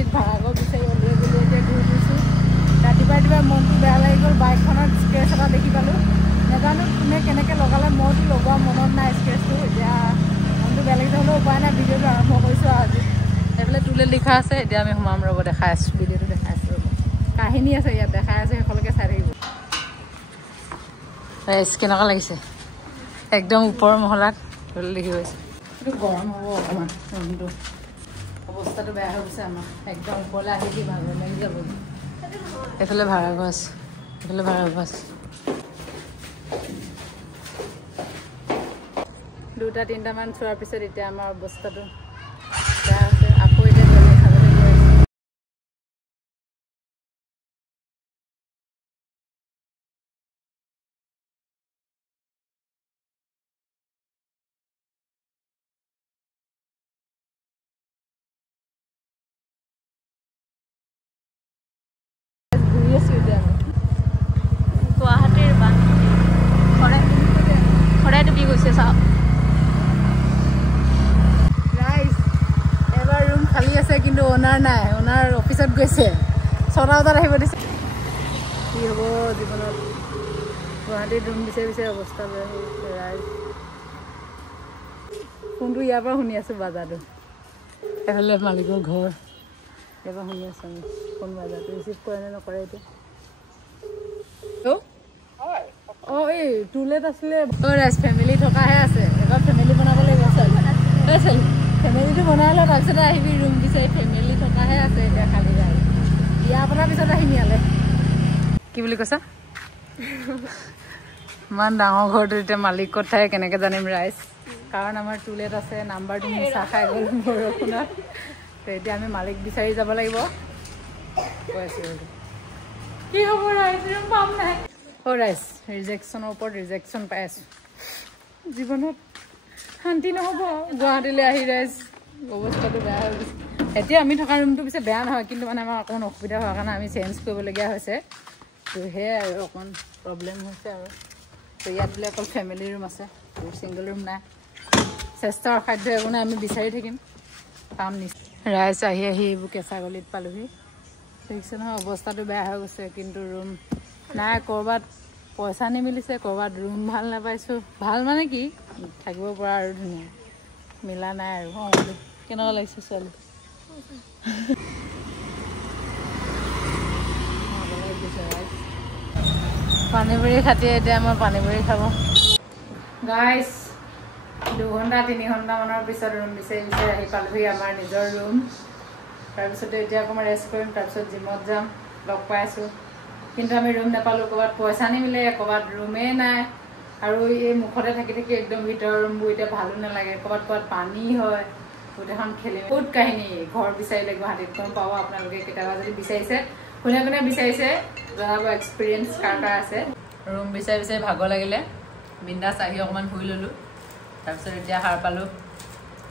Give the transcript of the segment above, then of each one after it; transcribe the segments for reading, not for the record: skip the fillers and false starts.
গুৱাহাটীত ভাড়া ঘৰ বিচাৰি ওলাই গ'লো এতিয়া ঘূৰি ফুৰিছোঁ ৰাতিপুৱা মনটো বেয়া লাগি গ'ল বাইকখনত স্ক্ৰেচ এটা দেখি পালোঁ নাজানো কোনে কেনেকৈ লগালে মইতো লগোৱা মনত নাই স্ক্ৰেচটো এতিয়া মনটো বেয়া লাগিছে হ'লেও উপায় নাই ভিডিঅ'টো আৰম্ভ কৰিছোঁ আৰু আজি এইফালে টুলেট লিখা আছে এতিয়া আমি সোমাম ৰ'ব দেখাই আছোঁ ভিডিঅ'টো দেখাই আছোঁ ৰ'ব কাহিনী আছে ইয়াত দেখাই আছোঁ সেইখনলৈকে চাই থাকিব কেনেকুৱা লাগিছে একদম ওপৰৰ মহলাত দেখি গৈছে এইটো গৰম হ'ব অকণমান ৰুমটো অৱস্থাটো বেয়া হৈ গৈছে আমাৰ একদম ওপৰলৈ আহি কি ভাগৰ লাগি যাব এইফালে ভাড়া ঘৰ আছে এইফালে ভাড়া ঘৰ আছে 2-3টা মান চোৱাৰ পিছত এতিয়া আমাৰ অৱস্থাটো বেয়া হৈছে আকৌ এতিয়া গ'লে খাবলৈ গৈ আছোঁ গুৱাহাটীৰ সদায় ডুবি গৈছে চাওক এবাৰ ৰুম খালী আছে কিন্তু অ'নাৰ নাই অ'নাৰ অফিচত গৈছে 6টা বজাত আহিব দিছে কি হ'ব জীৱনত গুৱাহাটীত ৰুম বিচাৰি অৱস্থা বেয়া হ'ল ৰাইজ ফোনটো ইয়াৰ পৰা শুনি আছোঁ বাজাৰটো এইফালে মালিকৰ ঘৰ ইয়াৰ পৰা শুনি আছোঁ আমি ফোন বাজাৰটো ৰিচিভ কৰে নে নকৰে এতিয়া অঁ এই টুলেট আছিলে ৰাইজ ফেমিলি থকাহে আছে এবাৰ ফেমিলি বনাব লাগিব ছোৱালী ফেমিলিটো বনাই লওঁ তাৰপিছতে আহিবি ৰুম বিচাৰি ফেমিলি থকাহে আছে এতিয়া খালী গাড়ী বিয়া পতাৰ পিছত আহিম ইয়ালৈ কি বুলি কৈছা ইমান ডাঙৰ ঘৰটো এতিয়া মালিক ক'ত থাকে কেনেকৈ জানিম ৰাইজ কাৰণ আমাৰ টুলেট আছে নাম্বাৰটো মিছা খাই গ'ল বৰষুণত তো এতিয়া আমি মালিক বিচাৰি যাব লাগিব কৈ আছোঁ কি হ'ব ৰাইজ ৰুম পাম নাই অ' ৰাইজ ৰিজেকশ্যনৰ ওপৰত ৰিজেকশ্যন পাই আছোঁ জীৱনত শান্তি নহ'ব গুৱাহাটীলৈ আহি ৰাইজ অৱস্থাটো বেয়া হৈ গৈছে এতিয়া আমি থকা ৰুমটো পিছে বেয়া নহয় কিন্তু মানে আমাৰ অকণমান অসুবিধা হোৱাৰ কাৰণে আমি চেঞ্জ কৰিবলগীয়া হৈছে তো সেয়াই আৰু অকণমান প্ৰব্লেম হৈছে আৰু তো ইয়াত বোলে অকল ফেমিলি ৰুম আছে ছিংগল ৰুম নাই চেষ্টাৰ খাদ্য একো নাই আমি বিচাৰি থাকিম পাম নিশ্চয় ৰাইজ আহি এইবোৰ কেঁচা গলিত পালোহি দেখিছে নহয় অৱস্থাটো বেয়া হৈ গৈছে কিন্তু ৰুম নাই ক'ৰবাত পইচা নিমিলিছে ক'ৰবাত ৰুম ভাল নাপাইছোঁ ভাল মানে কি থাকিব পৰা আৰু ধুনীয়া মিলা নাই আৰু অঁ কেনেকুৱা লাগিছে ছোৱালী পানীপুৰি খাতিয়ে এতিয়া মই পানীপুৰি খাব গাইজ 2-3 ঘণ্টামানৰ পিছত ৰুম বিচাৰি আহি পালোহি আমাৰ নিজৰ ৰুম তাৰপিছতে এতিয়া অকণমান ৰেষ্ট কৰিম তাৰপিছত জিমত যাম লগ পাই আছোঁ কিন্তু আমি ৰুম নাপালোঁ ক'ৰবাত পইচা নিমিলে ক'ৰবাত ৰুমেই নাই আৰু এই মুখতে থাকি একদম ভিতৰৰ ৰুমবোৰ এতিয়া ভালো নালাগে ক'ৰবাত পানী হয় গোটেইখন খেলি বহুত কাহিনী ঘৰ বিচাৰিলে গুৱাহাটীত গম পাব আপোনালোকে কেতিয়াবা যদি বিচাৰিছে কোনে বিচাৰিছে জনাব এক্সপিৰিয়েঞ্চ কাৰ আছে ৰুম বিচাৰি ভাগৰ লাগিলে বিন্দাছ আহি অকণমান শুই ল'লোঁ তাৰপিছত এতিয়া সাৰ পালোঁ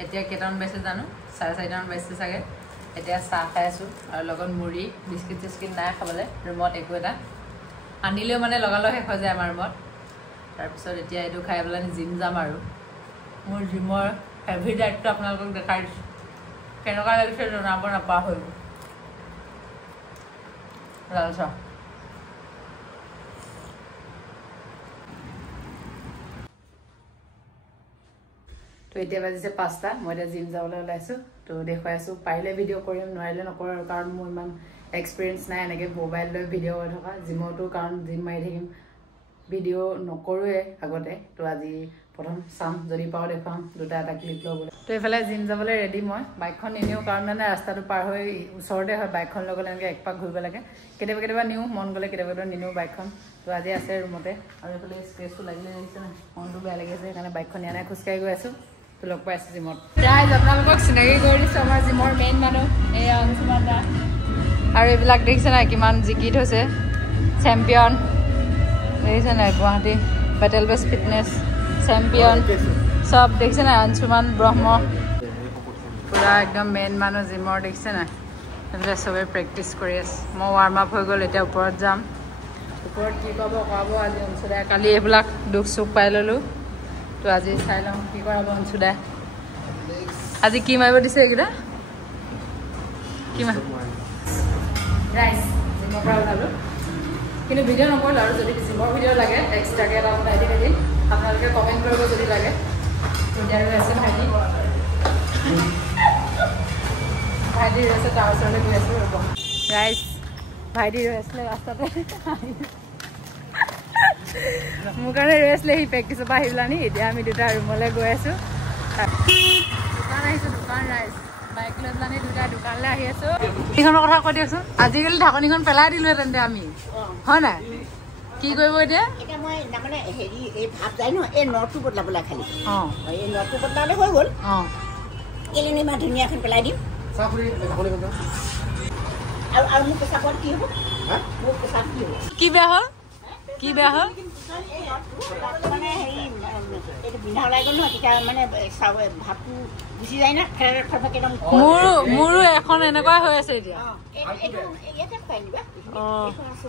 এতিয়া কেইটামান বাজিছে জানো 4:30মান বাজিছে চাগে এতিয়া চাহ খাই আছোঁ আৰু লগত মুড়ি বিস্কিট নাই খাবলৈ ৰুমত একো এটা আনিলেও মানে লগালগ শেষ হৈ যায় আমাৰ ৰুমত তাৰপিছত এতিয়া এইটো খাই পেলাই জিম যাম আৰু মোৰ জিমৰ হেভি ডায়েটটো আপোনালোকক দেখাই দিছোঁ কেনেকুৱা লাগিছে জনাব নাপাওঁ হৈ গ'ল লাল চাহ তো এতিয়া বাজিছে 5টা মই এতিয়া জিম যাবলৈ ওলাইছোঁ তো দেখুৱাই আছোঁ পাৰিলে ভিডিঅ' কৰিম নোৱাৰিলে নকৰোঁ আৰু কাৰণ মোৰ ইমান এক্সপিৰিয়েঞ্চ নাই এনেকৈ মোবাইল লৈ ভিডিঅ' কৰি থকা জিমতো কাৰণ জিম মাৰি থাকিম ভিডিঅ' নকৰোঁৱে আগতে তো আজি প্ৰথম চাম যদি পাওঁ দেখুৱাম 2-এটা ক্লিপ ল'বলৈ তো এইফালে জিম যাবলৈ ৰেডি মই বাইকখন নিনিওঁ কাৰণ মানে ৰাস্তাটো পাৰ হৈ ওচৰতে হয় বাইকখন লৈ গ'লে এনেকৈ একপাক ঘূৰিব লাগে কেতিয়াবা নিওঁ মন গ'লে কেতিয়াবা নিনিওঁ বাইকখন তো আজি আছে ৰুমতে আৰু এইফালে স্পেচটো লাগিলে লাগিছে নাই মনটো বেয়া লাগিছে সেইকাৰণে বাইকখন নিয়া নাই খোজকাঢ়ি গৈ আছোঁ তো লগ পাই আছোঁ জিমত ৰাইজ আপোনালোকক চিনাকি কৰি দিছোঁ আমাৰ জিমৰ মেইন মানুহ এয়া অংশুমান দা আৰু এইবিলাক দেখিছে নাই কিমান জিকি থৈছে চেম্পিয়ন দেখিছে নাই Guwahati battle best fitness champion সব দেখিছে নাই অংশুমান ব্ৰহ্ম পুৰা একদম মেইন মানুহ জিমৰ দেখিছে নাই এইবিলাক চবেই প্ৰেক্টিচ কৰি আছে মই ৱাৰ্ম আপ হৈ গ'ল এতিয়া ওপৰত যাম ওপৰত কি কৰাব আজি অংশুদাই কালি এইবিলাক দুখ চুখ পাই ল'লোঁ তো আজি চাই লওঁ কি কৰাব অংশুদাই আজি কি মাৰিব দিছে এইকেইটা কি ৰাইচ জিমৰ পৰা ওলালো কিন্তু ভিডিঅ' নকৰিলোঁ আৰু যদি জিমৰ ভিডিঅ' লাগে এক্সট্ৰাকৈ এটা বনাই দিম এদিন আপোনালোকে কমেণ্ট কৰিব যদি লাগে তেতিয়া ৰৈ আছে ভাইটি ৰৈ আছে তাৰ ওচৰলৈ গৈ আছোঁ ৰ'ব ৰাইচ ভাইটি ৰৈ আছিলে ৰাস্তাতে মোৰ কাৰণে ৰৈ আছিলে সি প্ৰেক্টিছৰ পৰা আহি পেলানি এতিয়া আমি দুটা ৰুমলৈ গৈ আছোঁ দোকান আহিছোঁ দোকান ৰাইচ বাইক লৈ পেলানি দুটা দোকানলৈ আহি আছোঁ এইখনৰ কথা কৈ দিয়কচোন আজিকালি ঢাকনিখন পেলাই দিলোঁ তেন্তে আমি হয় নাই কি কৰিব এতিয়া এটা মই মানে হেৰি এই ভাত যায় নহয় এই নৰটো বদলাবলৈ খালি অঁ এই নৰটো বদলালে হৈ গ'ল অঁ কেলেনো ইমান ধুনীয়াখন পেলাই দিম আৰু মোৰ পেচাবত কি হ'ব মোৰ পেচাব কি হ'ব কি বেয়া হ'ল কি বেয়া হ'ল মানে হেৰি এইটো বিন্ধা ওলাই গ'ল নহয় তেতিয়া মানে ভাতটো গুচি যায় না একদম মোৰো এখন এনেকুৱাই হৈ আছে এতিয়া ইয়াতে খুৱাই দিবা অঁ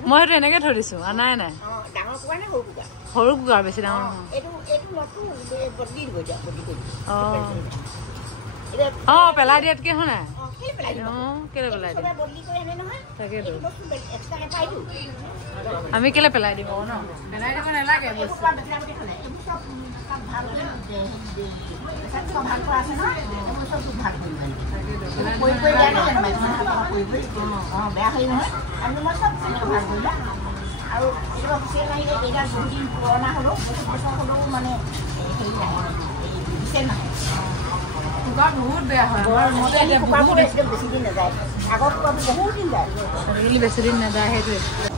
মই সেইটো এনেকৈ থৈ দিছোঁ নাই নাই ডাঙৰ কুকাৰ নে সৰু কুকাৰ সৰু কুকাৰ বেছি ডাঙৰ নহয় এইটো নৰটো বদলি দিব এতিয়া বদলি কৰি অঁ পেলাই দিয়াতকৈ হয় নাই অঁ কেলৈ পেলাই দিম তাকেতো আমি কেলৈ পেলাই দিব ন পেলাই দিব নালাগে বস্তু বেয়া হৈ নহয় মই চব আৰু এইডাল বহুদিন পুৰণা হ'লেও বছৰ হ'লেও মানে হেৰি নাহে কুকাৰ বহুত বেয়া হয় বেছি দিন নাযায় আগৰ কুকাৰটো বহুত দিন যায় বেছি দিন নাযায় সেইটোৱে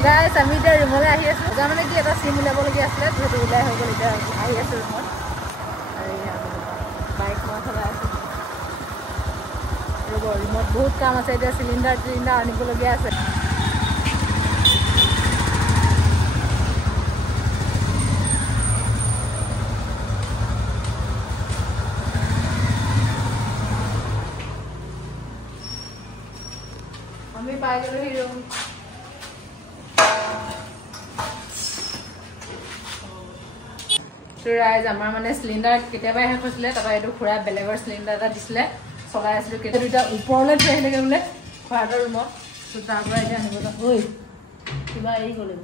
গাইছ আমি এতিয়া ৰুমলৈ আহি আছোঁ এতিয়া মানে কি এটা চিম উলিয়াবলগীয়া আছিলে যিহেতু ওলাই হৈ গ'ল এতিয়া আহি আছোঁ ৰুমত আৰু বাইক মই চলাই আছোঁ ৰ'ব ৰুমত বহুত কাম আছে এতিয়া চিলিণ্ডাৰ আনিবলগীয়া আছে আমি পাই গ'লো সি ৰুম ৰাইজ আমাৰ মানে চিলিণ্ডাৰ কেতিয়াবাই শেষ হৈছিলে তাৰপৰা এইটো খুৰা বেলেগৰ চিলিণ্ডাৰ এটা দিছিলে চলাই আছিলোঁ কেতিয়া দুটা ওপৰলৈ থৈ আহিলেগৈ বোলে খুৰাহঁতৰ ৰুমত ত' তাৰ পৰা এতিয়া আনিবলৈ ঐ কিবা এৰি গ'লে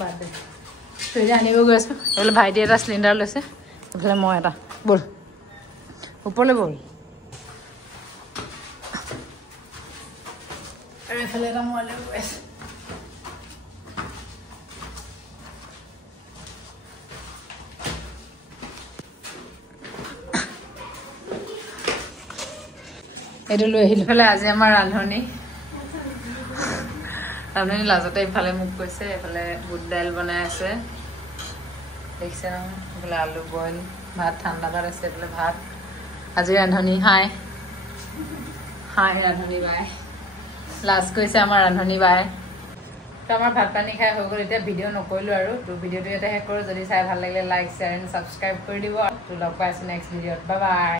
বাদ দে ত' এতিয়া আনিব গৈ আছোঁ এইফালে ভাইটি এটা চিলিণ্ডাৰ লৈছে এইফালে মই এটা ব'ল ওপৰলৈ ব'ল আৰু এইফালে এটা মই লৈ গৈ আছোঁ এইটো লৈ আহিলোঁ ইফালে আজি আমাৰ ৰান্ধনি লাজতে ইফালে মোক কৈছে এইফালে বুট দাইল বনাই আছে দেখিছে নহয় এইফালে আলু বইল ভাত ঠাণ্ডা ভাত আছে এইফালে ভাত আজি ৰান্ধনি হাই ৰান্ধনি বাই লাজ কৰিছে আমাৰ ৰান্ধনি বাই তো আমাৰ ভাত পানী খাই হৈ গ'ল এতিয়া ভিডিঅ' নকৰিলোঁ আৰু তো ভিডিঅ'টো ইয়াতে শেষ কৰোঁ যদি চাই ভাল লাগিলে লাইক শ্বেয়াৰ এণ্ড ছাবস্ক্ৰাইব কৰি দিব তো লগ পাই আছোঁ নেক্সট ভিডিঅ'ত বাই বাই